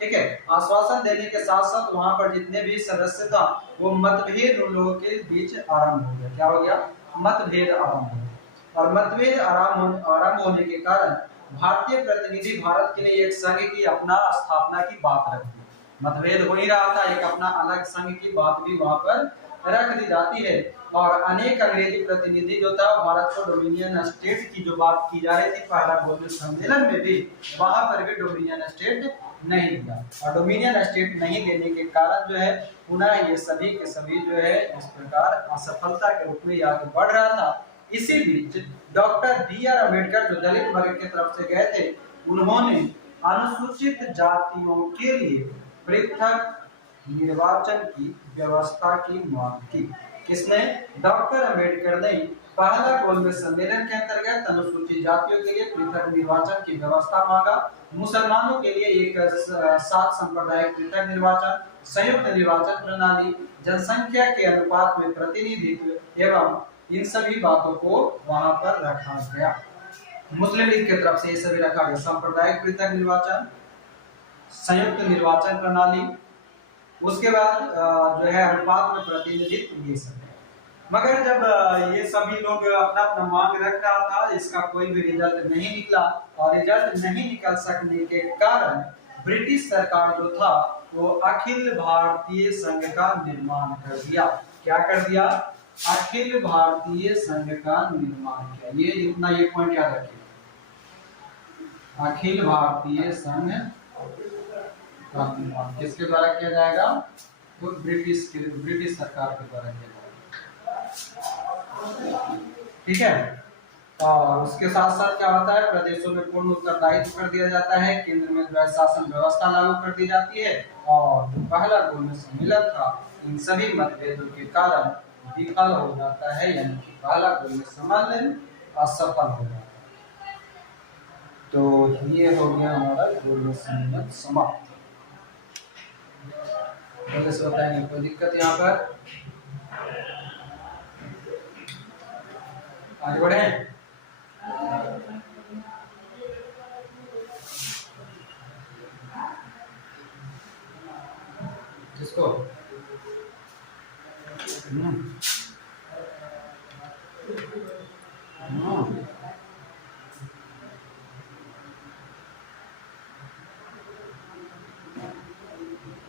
ठीक है, आश्वासन देने के साथ साथ वहां पर जितने भी सदस्य था वो मतभेद उन लोगों के बीच आरंभ हो गया। क्या हो गया? मतभेद आरंभ हो गया। और मतभेद आरंभ होने के कारण भारतीय प्रतिनिधि भारत के लिए एक संघ की अपना स्थापना की बात रख दी। मतभेद हो ही रहा था, एक अपना अलग संघ की बात भी वहां पर रख दी जाती है। और अनेक अंग्रेजी प्रतिनिधि जो था भारत को डोमिनियन स्टेट की जो बात की जा रही थी पहला गोलमेज सम्मेलन में भी, वहां पर भी डोमिनियन स्टेट नहीं दिया। और डोमिनियन स्टेट नहीं देने के कारण जो है पुनः ये सभी के सभी जो है इस प्रकार असफलता के रूप में आगे बढ़ रहा था। इसी बीच डॉक्टर बी.आर. अम्बेडकर जो दलित वर्ग की तरफ से गए थे, उन्होंने अनुसूचित जातियों के लिए पृथक निर्वाचन की व्यवस्था की मांग की। किसने? डॉक्टर अंबेडकर ने। पहला गोलमेज सम्मेलन के अंतर्गत अनुसूचित जातियों के लिए पृथक निर्वाचन की व्यवस्था मांगा। मुसलमानों के लिए एक सात सांप्रदायिक पृथक निर्वाचन, संयुक्त निर्वाचन प्रणाली, जनसंख्या के अनुपात में प्रतिनिधित्व एवं इन सभी बातों को वहां पर रखा गया। मुस्लिम लीग की तरफ से ये सभी रखा गया, सांप्रदायिक पृथक निर्वाचन, संयुक्त निर्वाचन प्रणाली, उसके बाद जो है अनुपात में प्रतिनिधित्व, ये सब। मगर जब ये सभी लोग अपना अपना मांग रख रहा था, इसका कोई भी रिजल्ट नहीं निकला और रिजल्ट नहीं निकल सकने के कारण ब्रिटिश सरकार जो था वो अखिल भारतीय संघ का निर्माण कर दिया। क्या कर दिया? अखिल भारतीय संघ का निर्माण किया। ये इतना, ये पॉइंट याद रखिए, अखिल भारतीय संघ का निर्माण किसके द्वारा किया जाएगा? तो ब्रिटिश सरकार के द्वारा किया जाएगा। ठीक है। और उसके साथ साथ क्या होता है? प्रदेशों में पूर्ण उत्तरदायित्व कर दिया जाता है, केंद्र में द्वैध शासन व्यवस्था लागू कर दी जाती है और पहला गोलमेज सम्मेलन था इन सभी मतभेदों के कारण विफल हो जाता है, यानी कि पहला गोलमेज सम्मेलन असफल हो जाता है। तो ये हो गया हमारा गोलमेज सम्मेलन समाप्त। पहले से बताएंगे, कोई दिक्कत यहाँ पर? आगे बढ़े। किसको?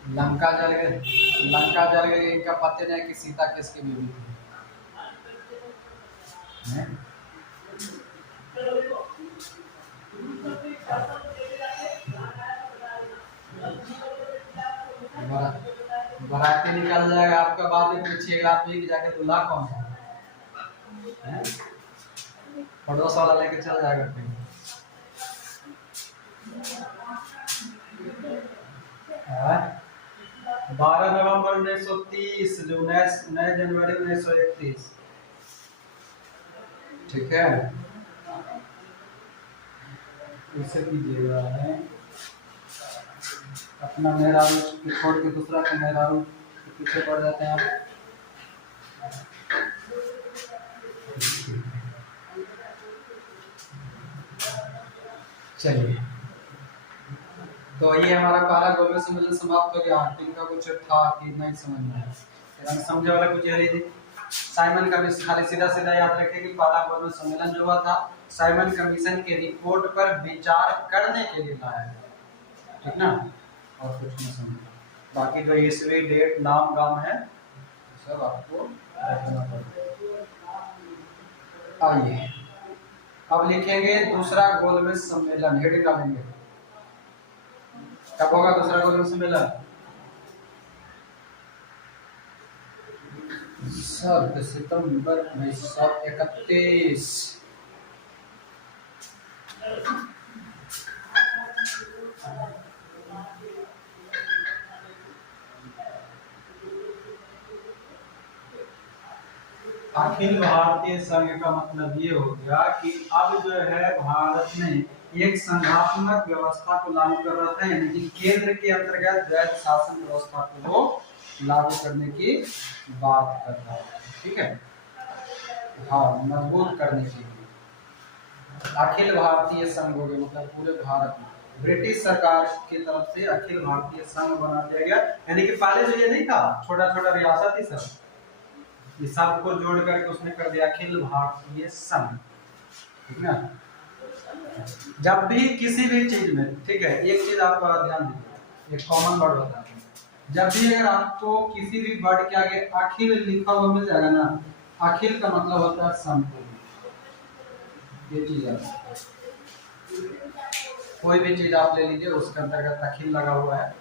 लंका जल गई, लंका जल गई, इनका पता नहीं कि सीता किसकी बीवी थी। बाराती निकल जाएगा आपका, बाद में पूछिएगा आप कि जाके दूल्हा कौन है? पड़ोस वाला लेके चल जाएगा कहीं। 12 नवंबर 1930 जो 9 जनवरी 1931। ठीक है, इसे कीजिएगा है अपना मेहरारू छोड़ के दूसरा का मेहरारू पीछे पड़ जाते हैं आप। चलिए, तो ये हमारा पहला गोलमेज सम्मेलन समाप्त हो गया। इनका कुछ था कि नहीं समझ में आया, समझे वाला कुछ है? साइमन कमीशन, खाली सीधा सीधा याद रखें कि पहला गोलमेज सम्मेलन जो हुआ था साइमन कमीशन की रिपोर्ट पर विचार करने के लिए लाया गया। ठीक ना, और कुछ नहीं समझना। बाकी जो ईस्वी, डेट, नाम, गाम है सब आपको रखना पड़ेगा। आइए अब लिखेंगे दूसरा गोलमेज सम्मेलन, हेड डालेंगे। कब होगा दूसरा गोलमेज सम्मेलन? 7 सितंबर 1931। अखिल भारतीय संघ का मतलब ये हो गया कि अब जो है भारत में एक संघात्मक व्यवस्था को लागू कर रहा था, यानी कि केंद्र के अंतर्गत द्वैध शासन व्यवस्था को लागू करने की बात कर रहा है। ठीक है, हाँ, मजबूत करने के लिए अखिल भारतीय संघ हो गया, मतलब पूरे भारत में ब्रिटिश सरकार की तरफ से अखिल भारतीय संघ बना दिया गया। यानी कि पहले जो ये नहीं था, छोटा छोटा रियासत ही सब, ये सबको जोड़ करके उसने कर दिया अखिल भारतीय संघ। ठीक ना, जब भी किसी भी चीज में, ठीक है, एक चीज आप ध्यान दीजिए, एक कॉमन वर्ड होता है, जब भी अगर आपको किसी भी वर्ड के आगे अखिल लिखा हुआ मिल जाएगा ना, अखिल का मतलब होता है संपूर्ण। ये चीज है, कोई भी चीज आप ले लीजिए उसके अंतर्गत अखिल लगा हुआ है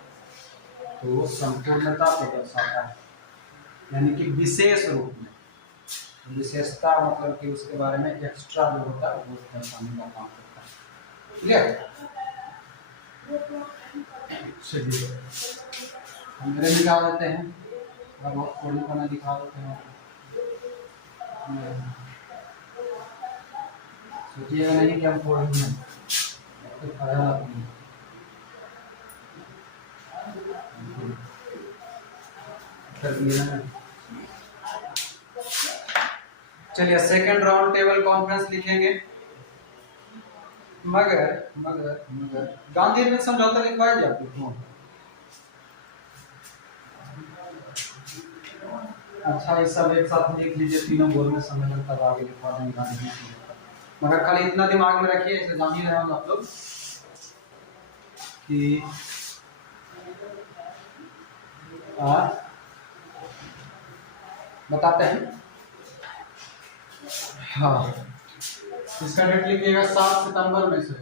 तो वो संपूर्णता को दर्शाता है, यानी कि विशेष रूप में। विशेषता मतलब कि उसके बारे में एक्स्ट्रा जो होता है वो दर्शाने का काम करता है। क्लियर? चलिए अंग्रेजी दिखा देते हैं, बहुत थोड़ी बना दिखा देते हैं। सोचिएगा नहीं कि हम फोड़ेंगे, तो फायदा नहीं। कर दिया ना। चलिए सेकंड राउंड टेबल कॉन्फ्रेंस लिखेंगे। मगर मगर मगर गांधी ने समझौता लिखवाया जी आपको? अच्छा ये सब एक साथ लिख लीजिए, तीनों बोल में सम्मेलन तब आगे लिखवा देंगे गांधी ने। मगर खाली इतना दिमाग में रखिए, इसे जान ही रहे होंगे आप लोग कि बताते हैं। हाँ इसका डेट लिखिएगा 7 सितंबर में से।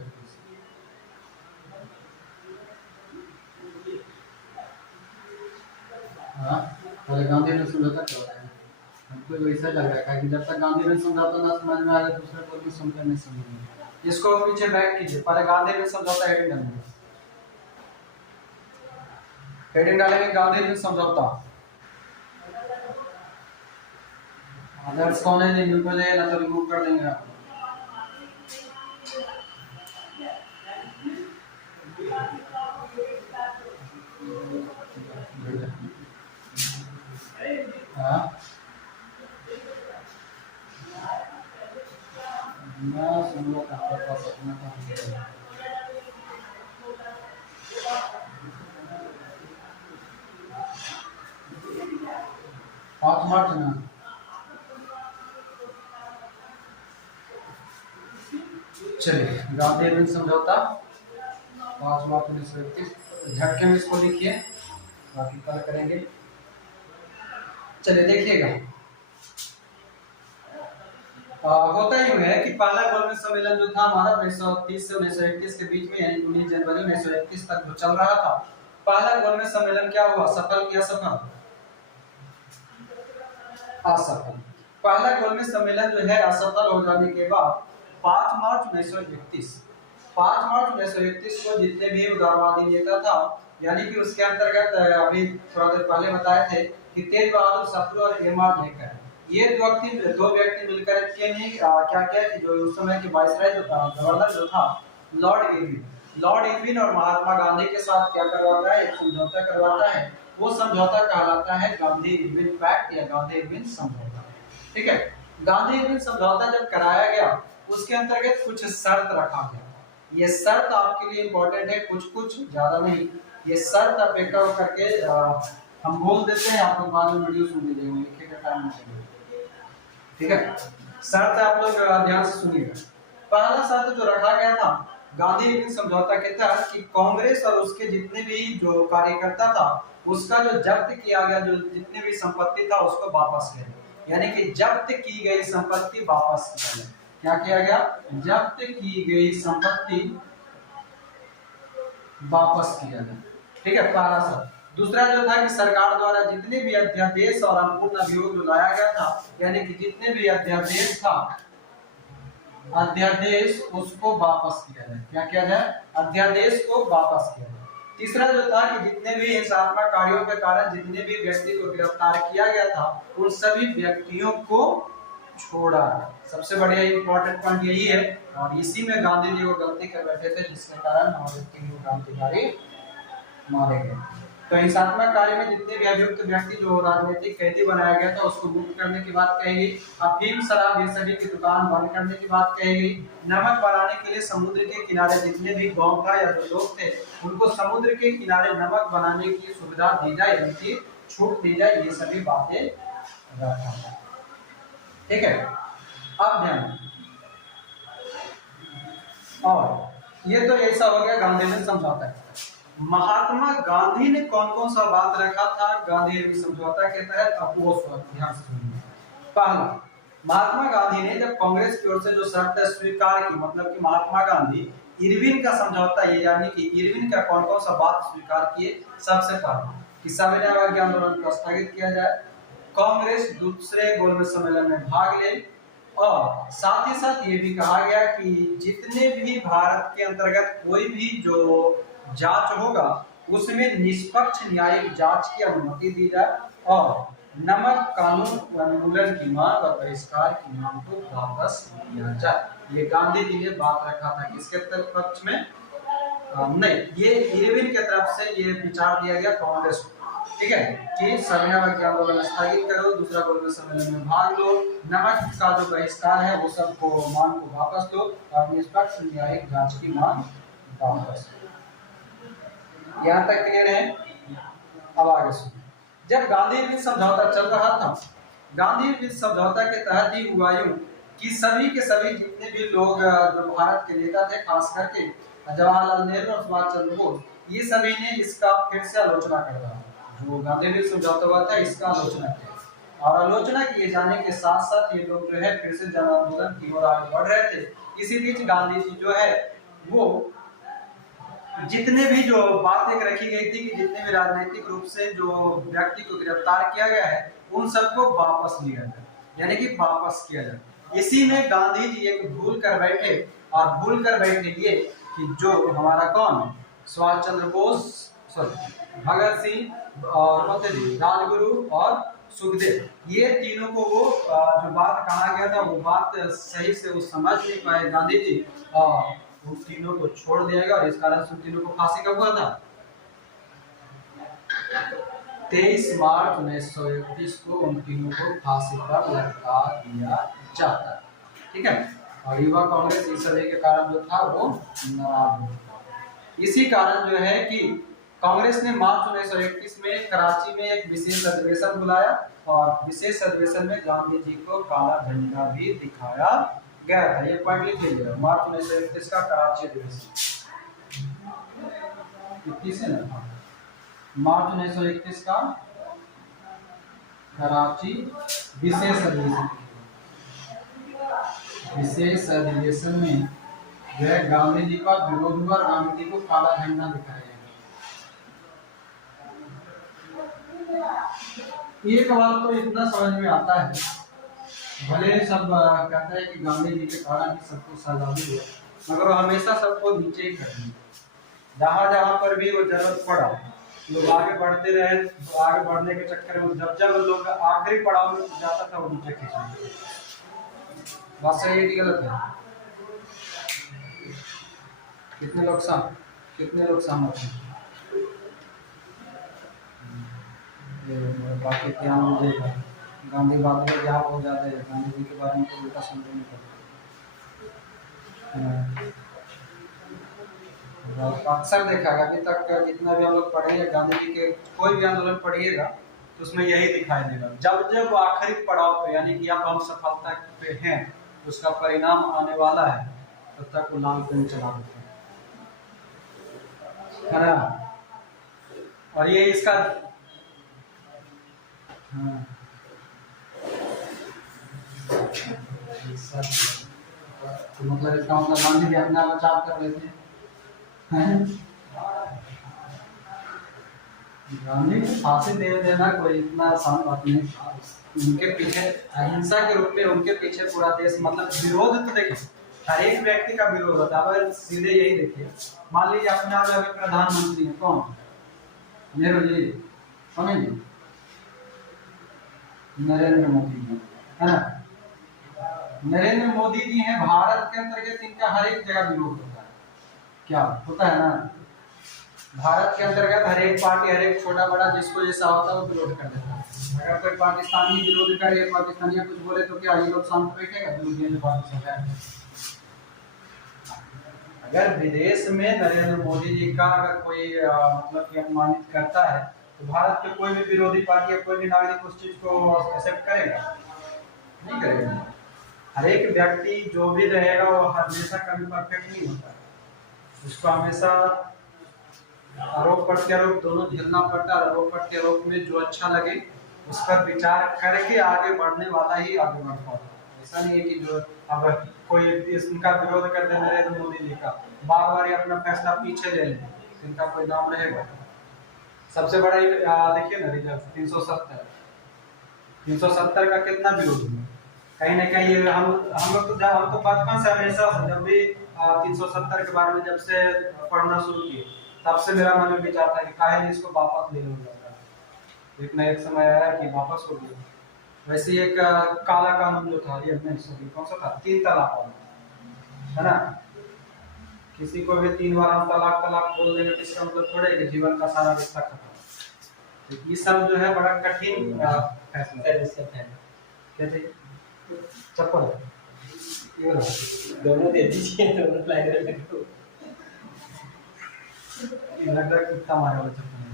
हाँ पहले गांधी ने समझौता करवाया है, हमको वैसा लग रहा है कि जब तक गांधी ने समझौता ना समझ में आएगा दूसरे को भी समझ नहीं समझेंगे। इसको पीछे बैक कीजिए, पहले गांधी ने समझौता हेडिंग डालेंगे, हेडिंग डालेंगे गांधी ने समझौता। अदर्स कौन है जो को जाए ना तो रिमूव कर देंगे आप। हाँ मैं समझो कहाँ पर अपना काम करें। 5 मार्च ना चलिए गांधी अहिंद समझौता 5 मार्च 1931। झटके में इसको लिखिए, बाकी कल करेंगे। चलिए देखिएगा, होता यूं है कि पहला गोलमेज सम्मेलन जो था हमारा 1930 से 1931 के बीच में, यानी 19 जनवरी 1931 तक जो चल रहा था, पहला गोलमेज सम्मेलन क्या हुआ, सफल या असफल? असफल। पहला गोलमेज सम्मेलन जो है असफल हो जाने के बाद 5 मार्च 1931 को जितने भी उदारवादी नेता था, यानी कि उसके अंतर्गत अभी थोड़ा देर पहले बताए थे कि तेज बहादुर सप्रू और एम.आर. लेकर, ये दो व्यक्ति मिलकर क्या किया कि जो उस समय के वाइसराय जो था, गवर्नर जो था लॉर्ड इरविन और महात्मा गांधी के साथ क्या करवाता है, एक समझौता करवाता है। वो समझौता कहलाता है गांधी इरविन पैक्ट या गांधी इरविन समझौता। ठीक है, गांधी इरविन समझौता जब कराया गया उसके अंतर्गत कुछ शर्त रखा गया। ये शर्त आपके लिए इंपॉर्टेंट है, कुछ ज्यादा नहीं। ये शर्त आप एक करके हम बोल देते हैं, आप लोग बाद में वीडियो सुन लीजिएगा, लिखने का टाइम नहीं। ठीक है, शर्त आप लोग ध्यान से सुनिएगा। पहला शर्त जो रखा गया था गांधी इरविन समझौता के तहत कि कांग्रेस और उसके जितने भी जो कार्यकर्ता था उसका जो जब्त किया गया, जो जितने भी संपत्ति था उसको वापस किया गया, यानी कि जब्त की गई संपत्ति वापस किया गया। क्या किया गया, जब्त की गई संपत्ति वापस किया गया। ठीक है, पहला शर्त। दूसरा जो था कि सरकार द्वारा जितने भी अध्यादेश और अनुपूर्ण अभियोग जो लाया गया था, यानी कि जितने भी अध्यादेश था, अध्यादेश उसको वापस किया जाए। क्या किया जाए, अध्यादेश को वापस किया जाए। तीसरा जो था कि जितने भी हिंसात्मक कार्यों के कारण जितने भी व्यक्ति को गिरफ्तार किया गया था उन सभी व्यक्तियों को छोड़ा। सबसे बढ़िया इंपॉर्टेंट पॉइंट यही है, और इसी में गांधी जी वो गलती कर बैठे थे जिसके कारण हमारे 3 क्रांतिकारी मारे गए। तो हिंसात्मक कार्य में जितने भी अभियुक्त व्यक्ति जो राजनीतिक कैदी बनाया गया था उसको मुक्त करने की बात कही गई। अफीम शराब ये सभी की दुकान बंद करने की बात कही गई। नमक बनाने के लिए समुद्र के किनारे जितने भी गांव था या जो लोग थे उनको समुद्र के किनारे नमक बनाने की सुविधा दी जाए, यानी कि छूट दी जाए, ये सभी बातें रखा। ठीक है, अब ध्यान, और ये तो ऐसा हो गया गांधी ने समझौता है। महात्मा गांधी ने कौन कौन सा बात रखा था गांधी समझौता के तहत, अब वो ध्यान से सुनिए। पहला, महात्मा गांधी ने जब कांग्रेस की ओर से जो शर्त स्वीकार की, मतलब कि महात्मा गांधी इरविन का समझौता, ये यानी कि इरविन का कौन कौन सा बात स्वीकार किए। सबसे पहला कि सविनय अवज्ञा आंदोलन को स्थगित किया जाए, कांग्रेस दूसरे गोलमेज सम्मेलन में भाग ले, और साथ ही साथ ये भी कहा गया कि जितने भी भारत के अंतर्गत कोई भी जो जांच होगा उसमें निष्पक्ष न्यायिक जांच की अनुमति दी जाए, और नमक कानून उन्मूलन की मांग और बहिष्कार की मांग को वापस लिया जाए। ये गांधी जी ने बात रखा था किसके पक्ष में? नहीं, ये इरविन की तरफ से ये विचार दिया गया कांग्रेस को, ठीक है, कि सविनय आंदोलन स्थगित करो, दूसरा गोलमेज सम्मेलन में भाग लो, नमक का जो बहिष्कार है वो सबको मांग को वापस लो और निष्पक्ष न्यायिक जांच की मांग वापस लो। यहाँ तक क्लियर है? अब आगे सुनिए। जब गांधी विश्व समझौता चल रहा था, गांधी विश्व समझौता के तहत ही हुआ यूं कि सभी के सभी जितने भी लोग जो भारत के नेता थे, खास करके जवाहरलाल नेहरू और सुभाष चंद्र बोस, ये सभी ने इसका फिर से आलोचना कर रहा है। जो गांधी विश्व समझौता हुआ था इसका आलोचना किया, और आलोचना किए जाने के साथ साथ ये लोग जो है फिर से जन आंदोलन की ओर आगे बढ़ रहे थे। इसी बीच गांधी जी जो है वो जितने भी जो बात एक रखी गई थी कि जितने भी राजनीतिक रूप से जो व्यक्ति को गिरफ्तार किया गया है उन सबको वापस लिया जाए, यानी कि वापस किया जाए। इसी में गांधी जी एक भूल कर बैठे, और भूल कर बैठे ये कि जो हमारा कौन, सुभाष चंद्र बोस, सॉरी भगत सिंह और राजगुरु और सुखदेव, ये तीनों को वो जो बात कहा गया था वो बात सही से वो समझ नहीं पाए गांधी जी, और उन तीनों को छोड़ दिया गया और इस कारण से उन तीनों को फांसी कब हुआ था? 23 मार्च 1931 को उन तीनों को फांसी पर लटका दिया जाता है, ठीक है। और युवा कांग्रेस इस तरह के कारण जो था वो नाराज था। इसी कारण जो है कि कांग्रेस ने मार्च 1931 में कराची में एक विशेष अधिवेशन बुलाया, और विशेष अधिवेशन में गांधी जी को काला झंडा भी दिखाया गया था। ये पॉइंट लिख लीजिएगा, मार्च 1931 का कराची अधिवेशन, 21 है ना, मार्च 1931 का कराची विशेष अधिवेशन, विशेष अधिवेशन में जो है गांधी जी का विरोध हुआ, गांधी जी को काला झंडा दिखाया गया। एक बात तो इतना समझ में आता है, भले सब कहते हैं कि गांधी जी के कारण ही सबको आजादी हुआ, मगर वो हमेशा सबको नीचे ही कर दिया। जहां जहां पर भी वो जरूरत पड़ा लोग आगे बढ़ते रहे, आगे बढ़ने के चक्कर में जब जब लोग आखिरी पड़ाव में जाता था वो नीचे खींच। बात सही है कि गलत है? कितने लोग सहमत हैं? बाकी क्या मुझे गांधी बात में क्या हो जाता है, गांधी जी के बारे में तो उल्टा समझ नहीं पड़ता। अक्सर देखा अभी तक जितना भी हम लोग पढ़े गांधी जी के कोई भी आंदोलन पढ़िएगा तो उसमें यही दिखाई देगा, जब जब आखिरी पड़ाव पे यानी कि अब हम सफलता पे हैं, उसका परिणाम आने वाला है, तब तक वो लाल पेन चला देते हैं, है ना। और ये इसका हाँ तो मतलब इसका मतलब गांधी जी अपना बचाव कर लेते हैं। गांधी को फांसी दे देना कोई इतना आसान बात नहीं। उनके पीछे अहिंसा के रूप में उनके पीछे पूरा देश, मतलब विरोध तो देखिए हर एक व्यक्ति का विरोध होता है। अब सीधे यही देखिए, मान लीजिए अपने आप अभी प्रधानमंत्री है कौन, नेहरू जी, कौन है जी? नरेंद्र मोदी जी, है ना। नरेंद्र मोदी जी हैं, भारत के अंतर्गत इनका हर एक जगह विरोध होता है, क्या होता है ना। भारत के अंतर्गत हर एक पार्टी, हर एक छोटा बड़ा जिसको जैसा होता है वो विरोध कर देता है। अगर कोई पाकिस्तानी विरोध करे, पाकिस्तानिया कुछ बोले तो क्या ये लोग शांत बैठेगा? अगर विदेश में नरेंद्र मोदी जी का अगर कोई मतलब कि अपमानित करता है तो भारत के कोई भी विरोधी पार्टी या कोई भी नागरिक उस चीज को एक्सेप्ट करेगा? नहीं करेगा। हर एक व्यक्ति जो भी रहेगा वो हमेशा कभी परफेक्ट नहीं होता है, उसको हमेशा आरोप प्रत्यारोप दोनों झेलना पड़ता है। आरोप प्रत्यारोप में जो अच्छा लगे उस पर विचार करके आगे बढ़ने वाला ही आगे बढ़ पाता है। ऐसा नहीं है कि जो अब कोई इनका विरोध कर दे नरेंद्र मोदी जी का, बार बार अपना फैसला पीछे ले लें, इनका कोई नाम रहेगा? सबसे बड़ा देखिए ना रिजल्ट 370 का कितना विरोध हुआ। कहीं ना कहीं हम लोग तो हम तो बचपन से हमेशा जब भी 370 के बारे में जब से पढ़ना शुरू किए तब से मेरा मन में विचार था कि काहे इसको वापस ले लो, एक ना एक समय आया कि वापस हो गया। वैसे एक काला कानून जो था, ये नहीं सॉरी कौन सा था, 3 तलाक वाला, है ना। किसी को भी 3 बार हम तलाक तलाक बोल देंगे तो इसका मतलब थोड़ा है कि जीवन का सारा रिश्ता खत्म। तो ये सब जो है बड़ा कठिन फैसला है। इसका क्या चाहिए? चप्पल ये रहा। दोनों दे दीजिए, दोनों लाइन में रखो। ये लग रहा है कुत्ता मारे वाला चप्पल है।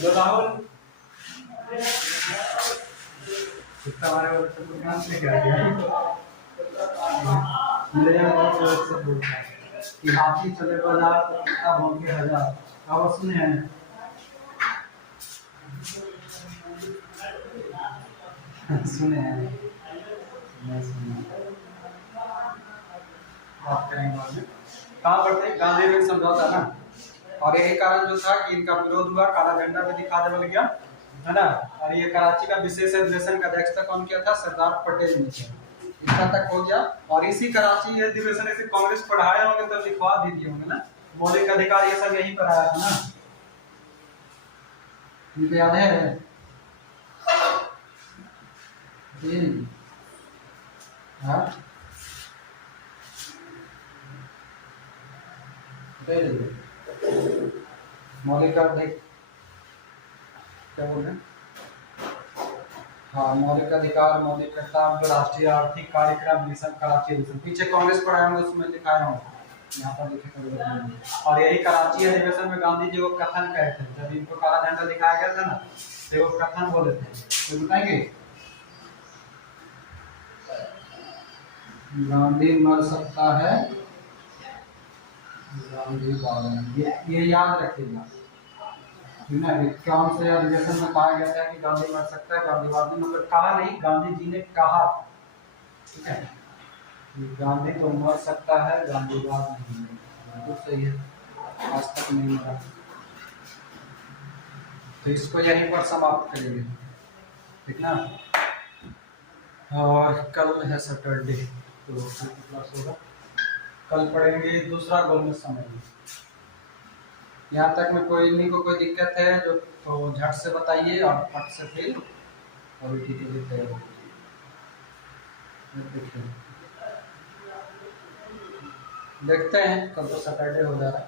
जो राहुल कुत्ता मारे वाला चप्पल कहाँ से लेके आ गया? मेरे यहाँ बहुत लोग से बोलता है कि हाथी चले बाजार तो कुत्ता भौंके हजार। अब सुने हैं? सुने हैं? मैं सुना। बात करेंगे बाद में। कहाँ पर थे? गांधी में समझौता ना। और यही कारण जो था कि इनका विरोध हुआ, काला झंडा भी दिखा दे बोल गया, है ना। और ये कराची का विशेष अधिवेशन का अध्यक्षता कौन किया था? सरदार पटेल ने किया। इतना तक हो गया। और इसी कराची अधिवेशन से कांग्रेस पढ़ाए होंगे तो लिखवा भी दिए होंगे ना, मौलिक अधिकार ये सब यहीं पर आया था ना, मुझे याद है। हाँ मौलिक अधिकार क्या बोल रहे हैं? हाँ मौलिक अधिकार मौलिक कर्तव्य जो राष्ट्रीय आर्थिक कार्यक्रम मिशन कराची अधिवेशन, पीछे कांग्रेस पढ़ाया होंगे उसमें लिखाया होगा, यहाँ पर लिखे। और यही कराची अधिवेशन में गांधी जी को कथन कहे थे, जब इनको काला झंडा दिखाया गया था ना तो वो कथन बोले थे, तो बताएंगे। गांधी मर सकता है, गांधी बाद, ये याद रखिएगा। कौन से अधिवेशन में कहा गया था कि गांधी मर सकता है, गांधीवाद ने मतलब कहा नहीं, गांधी जी ने कहा, ठीक है। गांधी तो मर सकता है, गांधीवाद नहीं, बिल्कुल सही है, आज तक नहीं मरा। तो इसको यहीं पर समाप्त करेंगे, ठीक ना। और कल है सैटरडे तो क्लास होगा, कल पढ़ेंगे दूसरा गोल में समय। यहाँ तक में कोई नहीं को कोई दिक्कत है जो तो झट से बताइए और फट से फिर और देखते हैं, कल तो सैटरडे हो जा रहा है।